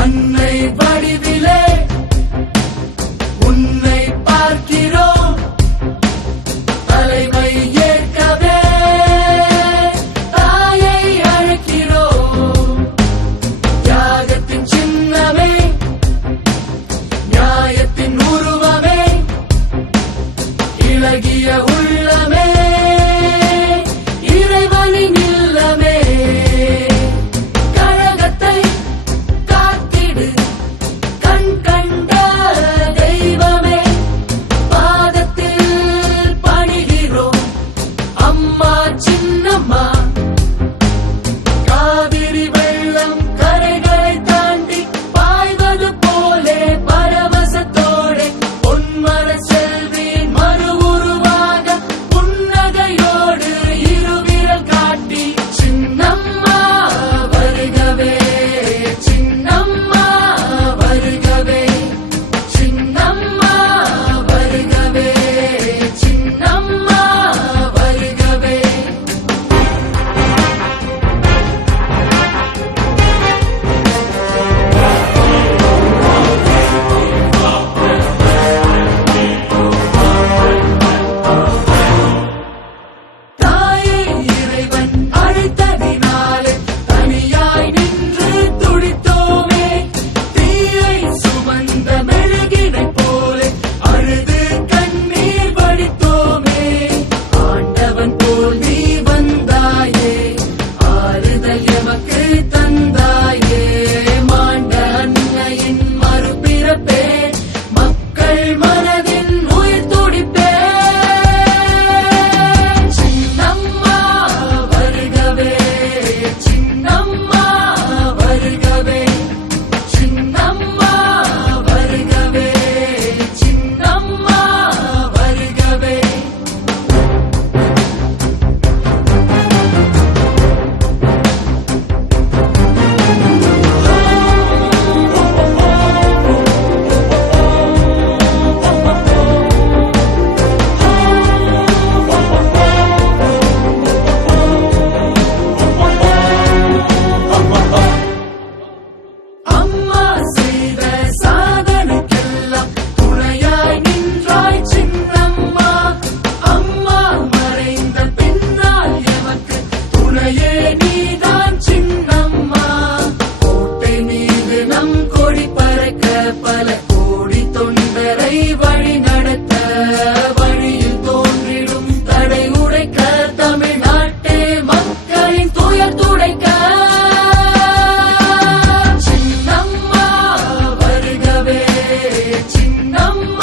அன்னை வடிவிலே உன்னை பார்க்கிறோம், தலைமை ஏற்கவே தாயை அழைக்கிறோம். தியாகத்தின் சின்னமே, நியாயத்தின் உருவமே, இளகிய உள்ளமே, இறைவனின் இல்லமே. கழகத்தை காத்திடு கண் கண்ட தெய்வமே, பாதத்தில் பணிகிறோம் அம்மா சின்னம்மா. காவிரி வெள்ளம் கரைகளை தாண்டி பாய்வது போலே பரவசத்தோடு பொன்மர செல்வியின் மறு உருவாக புன்னகையோடு இருவிரல் காட்டி சின்னம்மா வருகவே, சின்னம்மா வருகவே, சின்னம்மா வருகவே, சின்னம்மா வருகவே. தாயை இறைவன் அழைத்ததினாலே தனியாய் நின்று துடித்தோமே, தீயை சுமந்த மெழுகினைப் போலே அழுது கண்ணீர் வடித்தோமே. ஆண்டவன் போல் நீ வந்தாயே, ஆறுதல் எமக்கு தந்தாயே. மாண்ட அன்னையின் மறுபிறப்பே, மக்கள் மனதின் உயிர் துடிப்பே. சின்னம்மா வருகவே, சின்னம்மா வருகவே, சின்னம்மா வருகவே, சின்னம்மா வருகவே. அம்மா செய்த சாதனைக்கெல்லாம் துணையாய் நின்றாய் சின்னம்மா. அம்மா மறைந்த பின்னால் எமக்கு துணையே நீதான் சின்னம்மா. கோட்டை மீது நம் கொடி பறக்க பல கோடி தொண்டரை வழி நடத்த, வழியில் தோன்றிடும் தடை உடைக்க, தமிழ்நாட்டே மக்களின் துயர் துடைக்க. சின்னம்மா வருகவே, சின்னம்மா